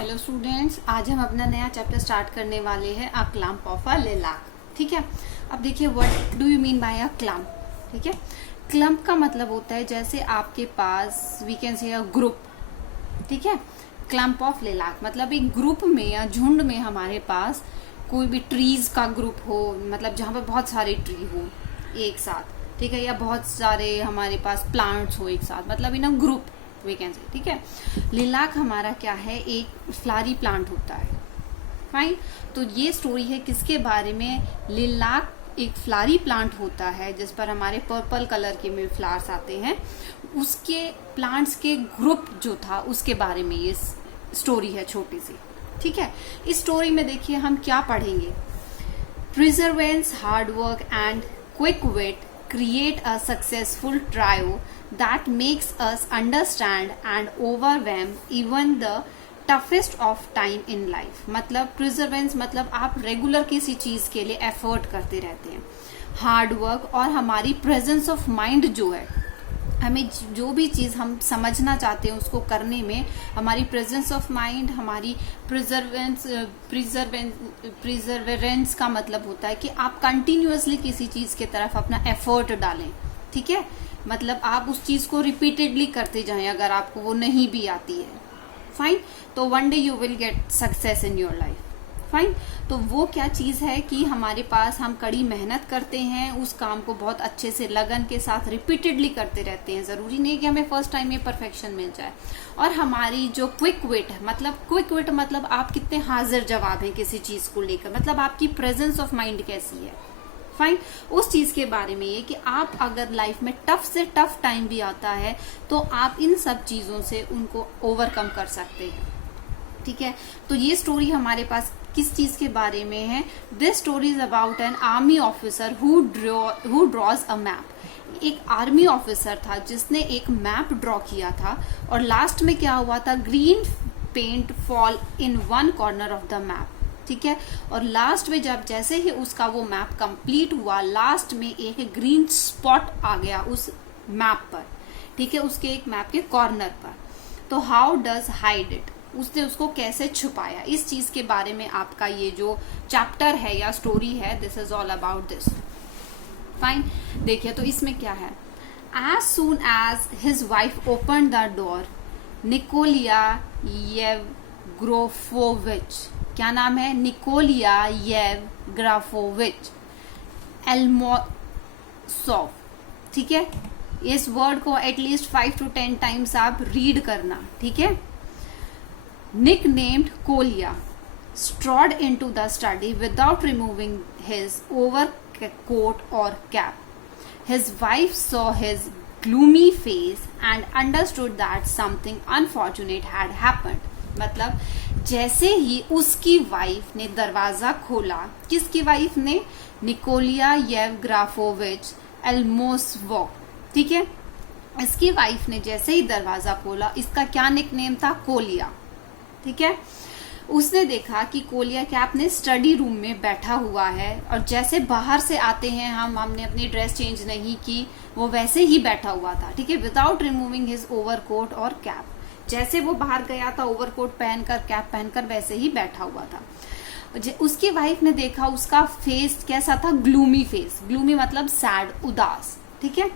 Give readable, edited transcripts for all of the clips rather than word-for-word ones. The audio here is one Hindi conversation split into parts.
हेलो स्टूडेंट्स, आज हम अपना नया चैप्टर स्टार्ट करने वाले हैं अ क्लम्प ऑफ अ लिलाक। ठीक है, अब देखिए what do you mean by a clump. ठीक है, क्लम्प का मतलब होता है जैसे आपके पास वी कैन से अ ग्रुप। ठीक है, क्लम्प ऑफ लिलाक मतलब एक ग्रुप में या झुंड में हमारे पास कोई भी ट्रीज का ग्रुप हो, मतलब जहाँ पे बहुत सारे ट्री हो एक साथ। ठीक है, या बहुत सारे हमारे पास प्लांट्स हो एक साथ, मतलब in a group we can say. ठीक है, लिलाक हमारा क्या है, एक फ्लावरी प्लांट होता है। फाइन, तो ये स्टोरी है किसके बारे में। लिलाक एक फ्लावरी प्लांट होता है जिस पर हमारे पर्पल कलर के में फ्लावर्स आते हैं, उसके प्लांट्स के ग्रुप जो था उसके बारे में ये स्टोरी है छोटी सी। ठीक है, इस स्टोरी में देखिए हम क्या पढ़ेंगे। Perseverance, hard work and quick wit create a successful trio that makes us understand and overwhelm even the toughest of time in life। मतलब perseverance मतलब आप रेगुलर किसी चीज के लिए एफर्ट करते रहते हैं। हार्ड वर्क और हमारी प्रेजेंस ऑफ माइंड जो है, हमें जो भी चीज़ हम समझना चाहते हैं उसको करने में हमारी प्रेजेंस ऑफ माइंड, हमारी प्रिजर्वेरेंस का मतलब होता है कि आप कंटिन्यूअसली किसी चीज़ की तरफ अपना एफर्ट डालें। ठीक है, मतलब आप उस चीज़ को रिपीटेडली करते जाएं अगर आपको वो नहीं भी आती है। फाइन, तो one day you will get success in your life. Fine, तो वो क्या चीज़ है कि हमारे पास हम कड़ी मेहनत करते हैं, उस काम को बहुत अच्छे से लगन के साथ रिपीटेडली करते रहते हैं। ज़रूरी नहीं कि हमें फर्स्ट टाइम में परफेक्शन मिल जाए। और हमारी जो क्विक विट है, मतलब क्विक विट मतलब आप कितने हाजिर जवाब हैं किसी चीज़ को लेकर, मतलब आपकी प्रेजेंस ऑफ माइंड कैसी है। फाइन, उस चीज़ के बारे में ये कि आप अगर लाइफ में टफ से टफ टाइम भी आता है तो आप इन सब चीज़ों से उनको ओवरकम कर सकते हैं। ठीक है, तो ये स्टोरी हमारे पास किस चीज के बारे में है। This story is about an army officer who draws a map. एक आर्मी ऑफिसर था जिसने एक मैप ड्रॉ किया था और लास्ट में क्या हुआ था, green paint fall in one corner of the map. ठीक है, और लास्ट में जब जैसे ही उसका वो मैप कंप्लीट हुआ, लास्ट में एक ग्रीन स्पॉट आ गया उस मैप पर। ठीक है, उसके एक मैप के कॉर्नर पर। तो हाउ डज हाइड इट, उसने उसको कैसे छुपाया, इस चीज के बारे में आपका ये जो चैप्टर है या स्टोरी है, this is all about this. Fine, देखिए तो इसमें क्या है। As soon as his wife open the door, Nikolai Yevgrafovich, क्या नाम है, निकोलिया येवग्राफोविच एल्मोसोव। ठीक है, इस वर्ड को एटलीस्ट 5 to 10 टाइम्स आप रीड करना। ठीक है, nicknamed Kolya, strode into the study without removing his overcoat or cap. His wife saw his gloomy face and understood that something unfortunate had happened. मतलब जैसे ही उसकी वाइफ ने दरवाजा खोला, किसकी वाइफ ने, निकोलिया येवग्राफोविच एल्मोसोव। ठीक है, इसकी वाइफ ने जैसे ही दरवाजा खोला, इसका क्या निकनेम था, कोलिया। ठीक है, उसने देखा कि कोलिया क्या अपने स्टडी रूम में बैठा हुआ है और जैसे बाहर से आते हैं हमने अपनी ड्रेस चेंज नहीं की, वो वैसे ही बैठा हुआ था। ठीक है, विदाउट रिमूविंग हिज ओवरकोट और कैप, जैसे वो बाहर गया था ओवरकोट पहनकर कैप पहनकर वैसे ही बैठा हुआ था। उसकी वाइफ ने देखा उसका फेस कैसा था, ग्लूमी फेस। ग्लूमी मतलब सैड, उदास। ठीक है,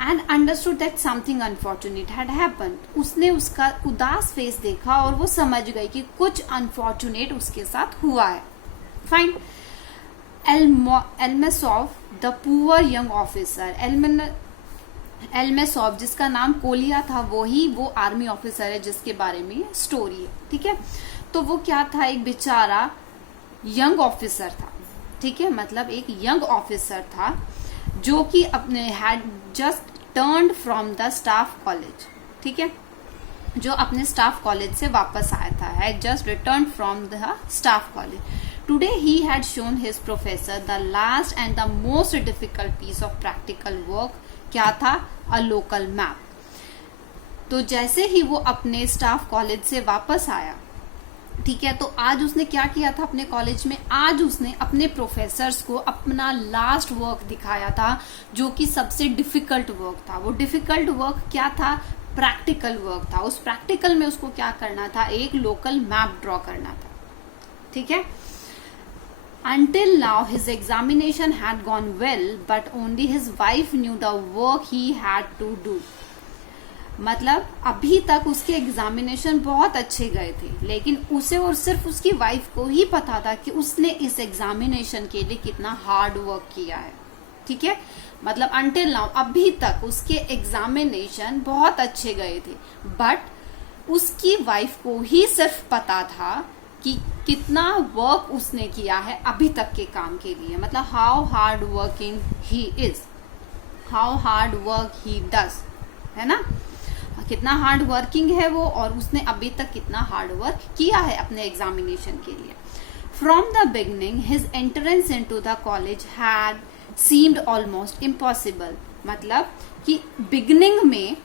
and understood that something unfortunate had happened. उसने उसका उदास फेस देखा और वो समझ गई कि कुछ अनफॉर्चुनेट उसके साथ हुआ है। Fine, Elmesov the poor young officer, Elmesov जिसका नाम कोलिया था, वो आर्मी ऑफिसर है जिसके बारे में स्टोरी है। ठीक है, तो वो क्या था, एक बेचारा यंग ऑफिसर था। ठीक है, मतलब एक यंग ऑफिसर था जो कि अपने had just turned from the staff college. ठीक है, जो अपने स्टाफ कॉलेज से वापस आया था, had just return from the staff college. Today he had shown his professor the last and the most difficult piece of practical work. क्या था, अ लोकल मैप। तो जैसे ही वो अपने स्टाफ कॉलेज से वापस आया, ठीक है, तो आज उसने क्या किया था अपने कॉलेज में, आज उसने अपने प्रोफेसर्स को अपना लास्ट वर्क दिखाया था जो कि सबसे डिफिकल्ट वर्क था। वो डिफिकल्ट वर्क क्या था, प्रैक्टिकल वर्क था। उस प्रैक्टिकल में उसको क्या करना था, एक लोकल मैप ड्रॉ करना था, ठीक है। Until now his examination had gone well, but only his wife knew the work he had to do. मतलब अभी तक उसके एग्जामिनेशन बहुत अच्छे गए थे, लेकिन उसे और सिर्फ उसकी वाइफ को ही पता था कि उसने इस एग्जामिनेशन के लिए कितना हार्ड वर्क किया है, ठीक है। मतलब अनटिल नाउ अभी तक उसके एग्जामिनेशन बहुत अच्छे गए थे, बट उसकी वाइफ को ही सिर्फ पता था कि कितना वर्क उसने किया है अभी तक के काम के लिए। मतलब how hard working he is, how hard work he does, है ना, कितना हार्ड वर्किंग है वो, और उसने अभी तक कितना हार्ड वर्क किया है अपने एग्जामिनेशन के लिए। From the beginning his entrance into the college had seemed almost impossible. मतलब कि बिगनिंग में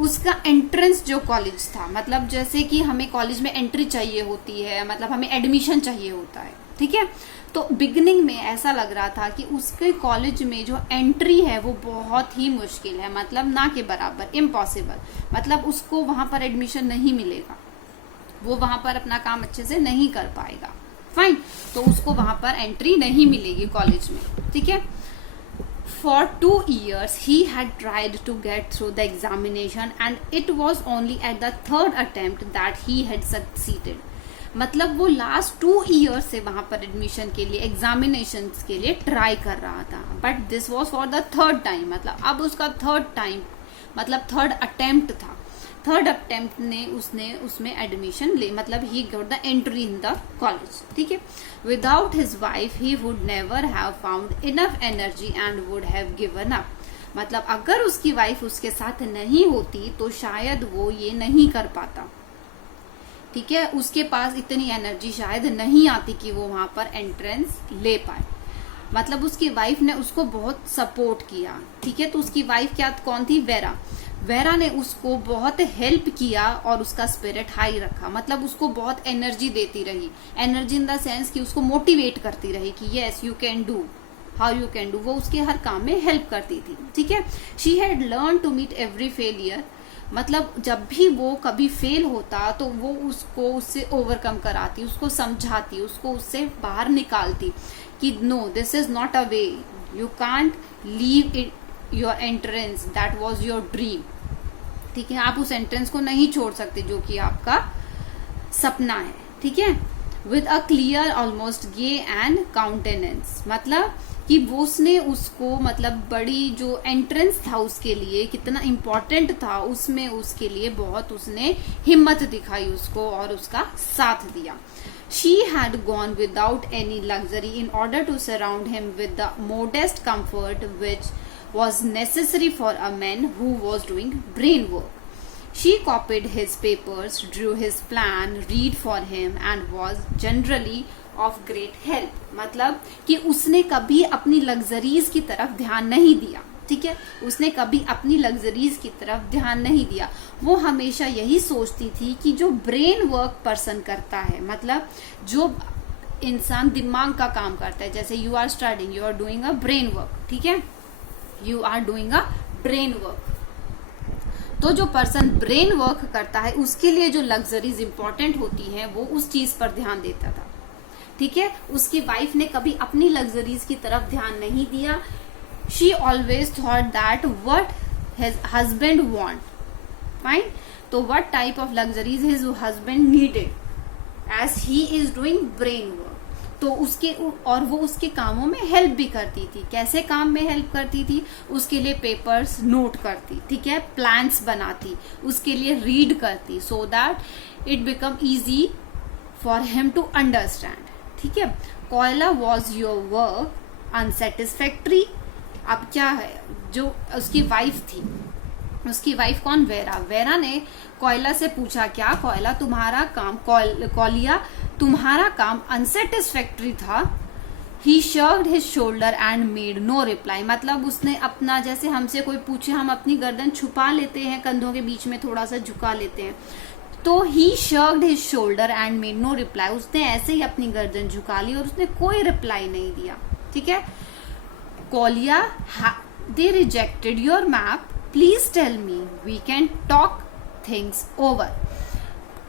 उसका एंट्रेंस जो कॉलेज था, मतलब जैसे कि हमें कॉलेज में एंट्री चाहिए होती है, मतलब हमें एडमिशन चाहिए होता है, ठीक है। तो बिगनिंग में ऐसा लग रहा था कि उसके कॉलेज में जो एंट्री है वो बहुत ही मुश्किल है, मतलब ना के बराबर, इम्पॉसिबल। मतलब उसको वहां पर एडमिशन नहीं मिलेगा, वो वहां पर अपना काम अच्छे से नहीं कर पाएगा, फाइन। तो उसको वहां पर एंट्री नहीं मिलेगी कॉलेज में, ठीक है। For 2 years he had tried to get through the examination and it was only at the third attempt that he had succeeded. मतलब वो लास्ट 2 years से वहां पर एडमिशन के लिए, एग्जामिनेशन के लिए ट्राई कर रहा था, but this was for the third time. मतलब अब उसका थर्ड टाइम, मतलब थर्ड अटेम्प्ट था। थर्ड अटेम्प्ट ने उसने उसमें एडमिशन ले, मतलब he got the entry in the college, ठीक है। Without his wife he would never have found enough energy and would have given up. मतलब अगर उसकी वाइफ उसके साथ नहीं होती तो शायद वो ये नहीं कर पाता, ठीक है। उसके पास इतनी एनर्जी शायद नहीं आती कि वो वहां पर एंट्रेंस ले पाए। मतलब उसकी वाइफ ने उसको बहुत सपोर्ट किया, ठीक है। तो उसकी वाइफ क्या, कौन थी, वेरा। वेरा ने उसको बहुत हेल्प किया और उसका स्पिरिट हाई रखा। मतलब उसको बहुत एनर्जी देती रही, एनर्जी इन द सेंस कि उसको मोटिवेट करती रही कि yes you can do, how you can do. वो उसके हर काम में हेल्प करती थी, ठीक है। She had learn to meet every failure. मतलब जब भी वो कभी फेल होता तो वो उसको उससे ओवरकम कराती, उसको समझाती, उसको उससे बाहर निकालती कि no this is not a way, you can't leave it your entrance, that was your dream, ठीक है। आप उस एंट्रेंस को नहीं छोड़ सकते जो कि आपका सपना है, ठीक है। With a clear almost gay and countenance. मतलब कि वो उसने उसको, मतलब बड़ी जो एंट्रेंस था उसके लिए कितना इम्पोर्टेंट था, उसमें उसके लिए बहुत उसने हिम्मत दिखाई उसको और उसका साथ दिया। She had gone without any luxury in order to surround him with the modest comfort which was necessary for a man who was doing brain work. She copied his papers, drew his plan, read for him and was generally of great help. मतलब कि उसने कभी अपनी लग्जरीज की तरफ ध्यान नहीं दिया, ठीक है। उसने कभी अपनी लग्जरीज की तरफ ध्यान नहीं दिया। वो हमेशा यही सोचती थी कि जो ब्रेन वर्क पर्सन करता है, मतलब जो इंसान दिमाग का काम करता है, जैसे you are studying, you are doing a brain work, ठीक है, you are doing a brain work. तो जो पर्सन ब्रेन वर्क करता है उसके लिए जो लग्जरीज इंपॉर्टेंट होती हैं वो उस चीज पर ध्यान देता था, ठीक है। उसकी वाइफ ने कभी अपनी लग्जरीज की तरफ ध्यान नहीं दिया। She always thought that what his husband want, fine. So what type of luxuries his husband needed, as he is doing brain work. तो उसके और वो उसके कामों में हेल्प भी करती थी। कैसे काम में हेल्प करती थी, उसके लिए पेपर्स नोट करती, ठीक है, प्लान्स बनाती, उसके लिए रीड करती, so that it become easy for him to understand, ठीक है। कोयला वॉज योर वर्क अनसेटिस्फैक्ट्री। अब क्या है, जो उसकी वाइफ थी, उसकी वाइफ कौन, वेरा। वेरा ने कोयला से पूछा, क्या कोयला तुम्हारा काम, कोलिया तुम्हारा काम अनसेटिस्फैक्ट्री था। He shrugged his shoulder and made no reply. मतलब उसने अपना, जैसे हमसे कोई पूछे हम अपनी गर्दन छुपा लेते हैं, कंधों के बीच में थोड़ा सा झुका लेते हैं, तो he shrugged his shoulder and made no reply. उसने ऐसे ही अपनी गर्दन झुका ली और उसने कोई रिप्लाई नहीं दिया, ठीक है। Kolya, they rejected your map please tell me, we can talk things over.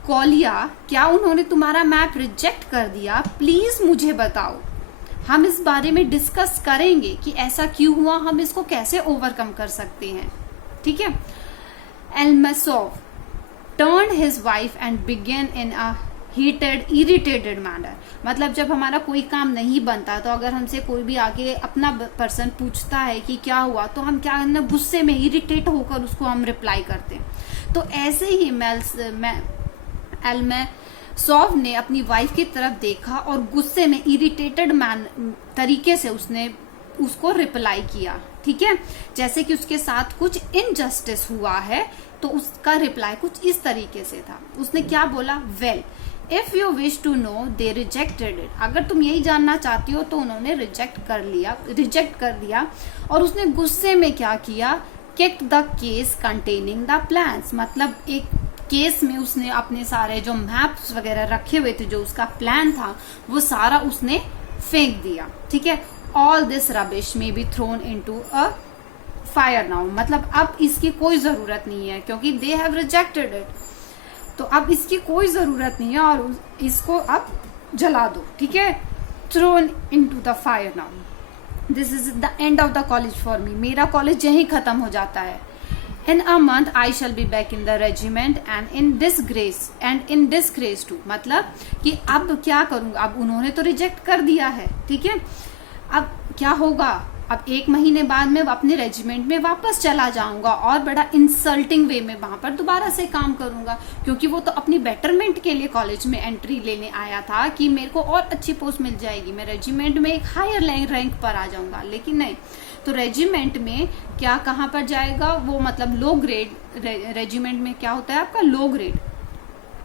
Kolya, क्या उन्होंने तुम्हारा मैप रिजेक्ट कर दिया? प्लीज मुझे बताओ, हम इस बारे में डिस्कस करेंगे कि ऐसा क्यों हुआ, हम इसको कैसे ओवरकम कर सकते हैं। ठीक है। एल्मसोव turned his wife and began in a heated, irritated manner। मतलब जब हमारा कोई काम नहीं बनता तो अगर हमसे कोई भी आके अपना पर्सन पूछता है कि क्या हुआ, तो हम क्या करना, गुस्से में इरिटेट होकर उसको हम रिप्लाई करते हैं। तो ऐसे ही एल्मसोव ने अपनी वाइफ की तरफ देखा और गुस्से में इरिटेटेड तरीके से उसने उसको रिप्लाई किया। ठीक है, जैसे कि उसके साथ कुछ इनजस्टिस हुआ है, तो उसका रिप्लाई कुछ इस तरीके से था। उसने क्या बोला? Well if you wish to know they rejected it. अगर तुम यही जानना चाहती हो तो उन्होंने रिजेक्ट कर दिया। और उसने गुस्से में क्या किया? Kicked the case containing the plans. मतलब एक केस में उसने अपने सारे जो मैप्स वगैरह रखे हुए थे, जो उसका प्लान था, वो सारा उसने फेंक दिया। ठीक है। ऑल दिस रबिश में be thrown into a fire now. मतलब अब इसकी कोई जरूरत नहीं है क्योंकि दे हैव रिजेक्टेड इट, तो अब इसकी कोई जरूरत नहीं है और इसको अब जला दो। ठीक है। Thrown into the fire now. This is the end of the college for me. मेरा कॉलेज यहीं खत्म हो जाता है। In a month I shall be back in the regiment and in disgrace too. मतलब कि अब क्या करूंगा, अब उन्होंने तो रिजेक्ट कर दिया है। ठीक है। अब क्या होगा, अब 1 महीने बाद में अपने रेजिमेंट में वापस चला जाऊंगा और बड़ा इंसल्टिंग वे में वहां पर दोबारा से काम करूंगा, क्योंकि वो तो अपनी बेटरमेंट के लिए कॉलेज में एंट्री लेने आया था कि मेरे को और अच्छी पोस्ट मिल जाएगी, मैं रेजिमेंट में एक हायर रैंक पर आ जाऊंगा। लेकिन नहीं, तो रेजिमेंट में क्या कहाँ पर जाएगा वो, मतलब लो ग्रेड। रेजिमेंट में क्या होता है आपका? Low grade.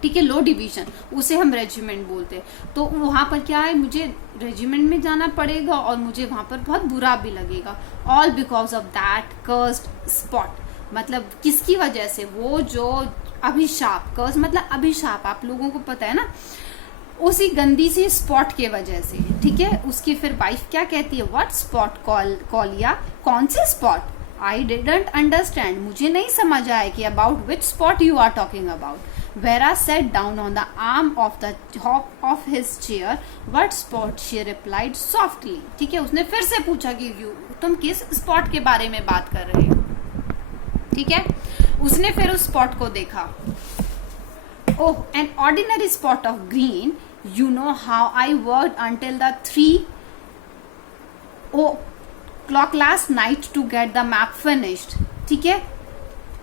ठीक है, लो डिवीजन, उसे हम रेजिमेंट बोलते हैं। तो वहां पर क्या है, मुझे रेजिमेंट में जाना पड़ेगा और मुझे वहां पर बहुत बुरा भी लगेगा। All because of that cursed spot. मतलब किसकी वजह से? वो जो अभिशाप, कर्स मतलब अभिशाप, आप लोगों को पता है ना, उसी गंदी सी स्पॉट के वजह से। ठीक है। उसकी फिर वाइफ क्या कहती है? What spot Kolya? कौन से स्पॉट? I didn't understand. मुझे नहीं समझ आया कि about which spot you are talking about. Vera sat down on the arm of the top of his chair. What spot? She replied softly. ठीक है, उसने फिर से पूछा कि तुम किस स्पॉट के बारे में बात कर रहे हो। ठीक है। उसने फिर उस स्पॉट को देखा। Oh, an ordinary spot of green. You know how I worked until the 3 o'clock last night to get the map finished. ठीक है।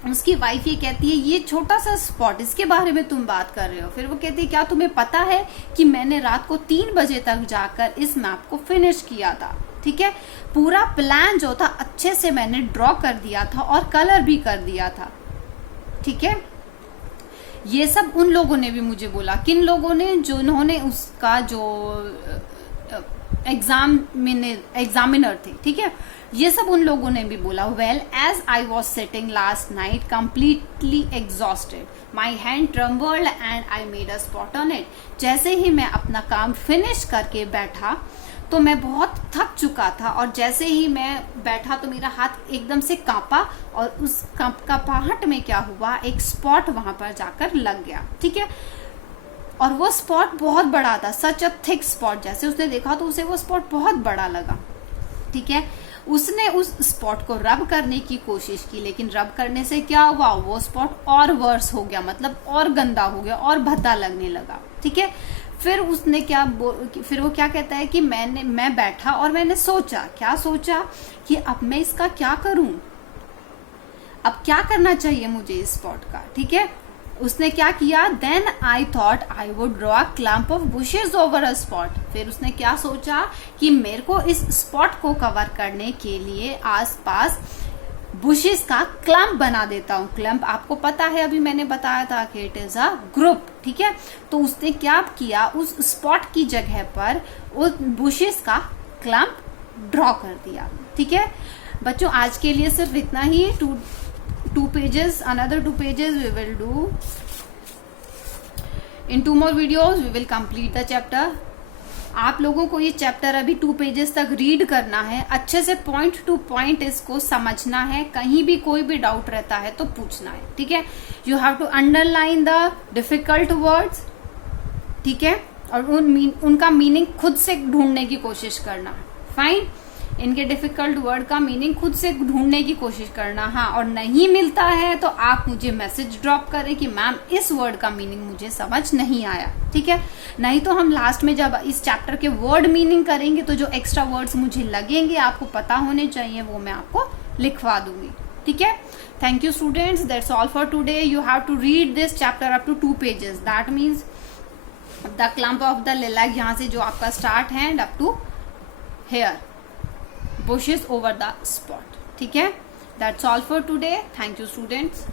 उसकी वाइफ ये कहती है, ये छोटा सा स्पॉट, इसके बारे में तुम बात कर रहे हो। फिर वो कहती है, क्या तुम्हें पता है कि मैंने रात को 3 बजे तक जाकर इस मैप को फिनिश किया था। ठीक है। पूरा प्लान जो था अच्छे से मैंने ड्रॉ कर दिया था और कलर भी कर दिया था। ठीक है। ये सब उन लोगों ने भी मुझे बोला। किन लोगों ने? जिन्होंने उसका जो एग्जामिनर थे। ठीक है। ये सब उन लोगों ने भी बोला। Well as I was sitting last night completely exhausted, my hand trembled and I made a spot on it. जैसे ही मैं अपना काम फिनिश करके बैठा तो मैं बहुत थक चुका था, और जैसे ही मैं बैठा तो मेरा हाथ एकदम से कांपा, और उस कांपाहट में क्या हुआ, एक स्पॉट वहां पर जाकर लग गया। ठीक है। और वो स्पॉट बहुत बड़ा था, सच अ थिक स्पॉट। जैसे उसने देखा तो उसे वो स्पॉट बहुत बड़ा लगा। ठीक है। उसने उस स्पॉट को रब करने की कोशिश की, लेकिन रब करने से क्या हुआ, वो स्पॉट और वर्स हो गया, मतलब और गंदा हो गया और भद्दा लगने लगा। ठीक है। फिर उसने फिर वो क्या कहता है कि मैं बैठा और मैंने क्या सोचा कि अब मैं इसका क्या करूं, अब क्या करना चाहिए मुझे इस स्पॉट का। ठीक है। उसने क्या किया? Then I thought I would draw a clump of bushes over a spot. फिर उसने क्या सोचा कि मेरे को इस स्पॉट को कवर करने के लिए आसपास बुशेस का क्लम्प बना देता हूँ। क्लम्प आपको पता है, अभी मैंने बताया था कि इट इज अ ग्रुप। ठीक है। तो उसने क्या किया, उस स्पॉट की जगह पर उस बुशेस का क्लम्प ड्रॉ कर दिया। ठीक है बच्चों, आज के लिए सिर्फ इतना ही। two pages, another 2 pages we will do in 2 more videos. We will complete the chapter. आप लोगों को ये चैप्टर अभी 2 पेजेस तक रीड करना है, अच्छे से पॉइंट टू पॉइंट इसको समझना है, कहीं भी कोई भी डाउट रहता है तो पूछना है, ठीक है। You have to underline the difficult words, ठीक है, और उनका मीनिंग खुद से ढूंढने की कोशिश करना। फाइन, इनके डिफिकल्ट वर्ड का मीनिंग खुद से ढूंढने की कोशिश करना। हाँ, और नहीं मिलता है तो आप मुझे मैसेज ड्रॉप करें कि मैम इस वर्ड का मीनिंग मुझे समझ नहीं आया, ठीक है। नहीं तो हम लास्ट में जब इस चैप्टर के वर्ड मीनिंग करेंगे तो जो एक्स्ट्रा वर्ड्स मुझे लगेंगे आपको पता होने चाहिए वो मैं आपको लिखवा दूंगी, ठीक है। Thank you students, that's all for today. You have to read this chapter up to 2 pages, that means the clump of the lilac, यहाँ से जो आपका स्टार्ट है and up to here, bushes over the spot, ठीक है। That's all for today. Thank you students.